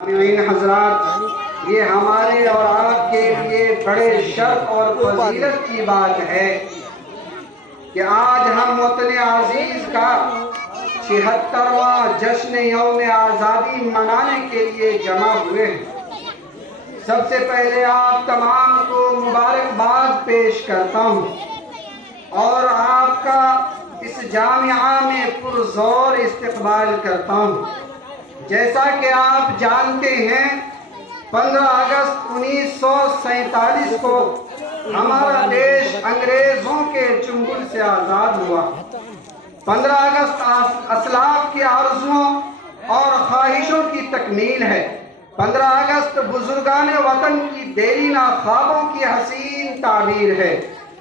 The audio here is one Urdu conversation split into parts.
حضرات، یہ ہمارے اور آپ کے لیے بڑے شرف اور فضیلت کی بات ہے کہ آج ہم وطن عزیز کا 76واں جشن یوم آزادی منانے کے لیے جمع ہوئے ہیں۔ سب سے پہلے آپ تمام کو مبارکباد پیش کرتا ہوں اور آپ کا اس جامعہ میں پرزور استقبال کرتا ہوں۔ جیسا کہ آپ جانتے ہیں، 15 اگست 1947 کو ہمارا دیش انگریزوں کے چنگل سے آزاد ہوا۔ 15 اگست اسلاف کی آرزوؤں اور خواہشوں کی تکمیل ہے۔ 15 اگست بزرگان وطن کی دیرینہ خوابوں کی حسین تعبیر ہے۔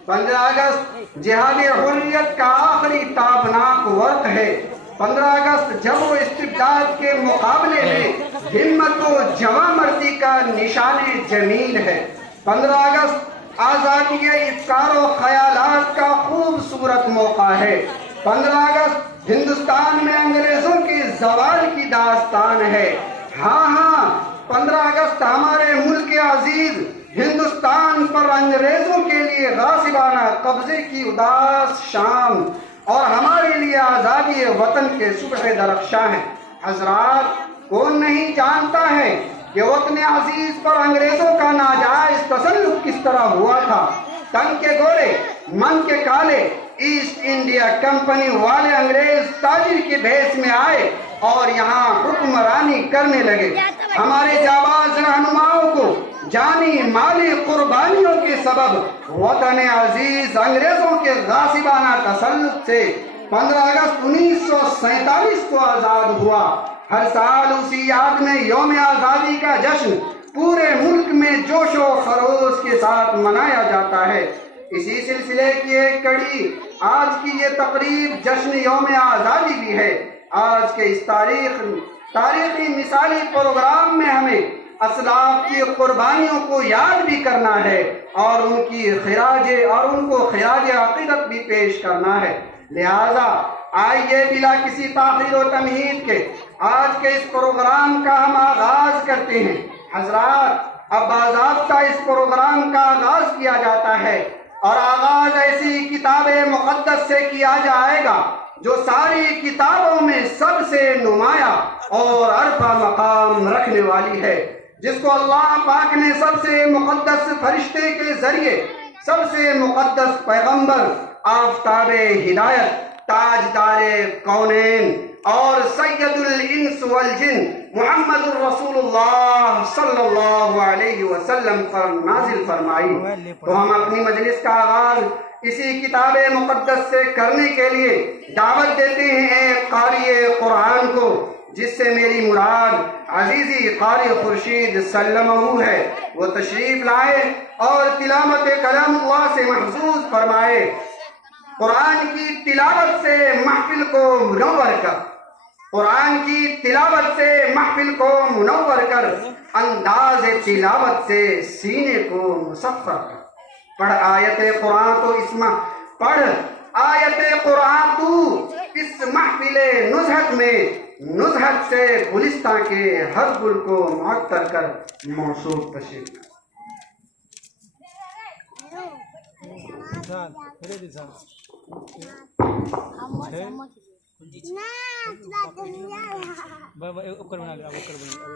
15 اگست جہاد حریت کا آخری تابناک ورق ہے۔ 15 اگست جب و استبداد کے مقابلے میں ہمت و جواں مردی کا نشان جمیل ہے۔ 15 اگست آزادی افکار و خیالات کا خوبصورت موقع ہے۔ 15 اگست ہندوستان میں انگریزوں کے زوال کی داستان ہے۔ ہاں 15 اگست ہمارے ملک عزیز ہندوستان پر انگریزوں کے لیے غاصبانہ قبضے کی اداس شام اور ہمارے لیے آزادی وطن کے صبح درخشاں ہیں۔ حضرات، کون نہیں جانتا ہے کہ وطن عزیز پر انگریزوں کا ناجائز تسلط کس طرح ہوا تھا۔ تن کے گورے من کے کالے ایسٹ انڈیا کمپنی والے انگریز تاجر کے بھیس میں آئے اور یہاں حکمرانی کرنے لگے۔ ہمارے جانباز رہنماؤں کو جانی مالی قربانیوں کے سبب وطن عزیز انگریزوں کے غاصبانہ تسلط سے 15 اگست 1947 کو آزاد ہوا۔ ہر سال اسی یاد میں یوم آزادی کا جشن پورے ملک میں جوش و خروش کے ساتھ منایا جاتا ہے۔ اسی سلسلے کی ایک کڑی آج کی یہ تقریب جشن یوم آزادی بھی ہے۔ آج کے اس تاریخی مثالی پروگرام میں ہمیں اسلاف کی قربانیوں کو یاد بھی کرنا ہے اور ان کو خراج عقیدت بھی پیش کرنا ہے۔ لہذا آئیے بلا کسی تاخیر و تمہید کے آج کے اس پروگرام کا ہم آغاز کرتے ہیں۔ حضرات، اب باضابطہ اس پروگرام کا آغاز کیا جاتا ہے اور آغاز ایسی کتاب مقدس سے کیا جائے گا جو ساری کتابوں میں سب سے نمایاں اور عرفہ مقام رکھنے والی ہے، جس کو اللہ پاک نے سب سے مقدس فرشتے کے ذریعے سب سے مقدس پیغمبر آفتاب ہدایت تاجدار کونین اور سید الانس والجن محمد الرسول اللہ صلی اللہ علیہ وسلم پر نازل فرمائی۔ تو ہم اپنی مجلس کا آغاز اسی کتاب مقدس سے کرنے کے لیے دعوت دیتے ہیں ایک قاری قرآن کو، جس سے میری مراد عزیزی قاری خورشید سلمہ ہے۔ وہ تشریف لائے اور تلاوت کلام اللہ سے محظوظ فرمائے۔ قرآن کی تلاوت سے محفل کو منور کر، قرآن کی تلاوت سے محفل کو منور کر، انداز تلاوت سے سینے کو مصفر کر۔ پڑھ آیت قرآن تو اس محفل نزہت میں، نزہت سے گلستان کے ہر گل کو معطر کر موصوف تشریف۔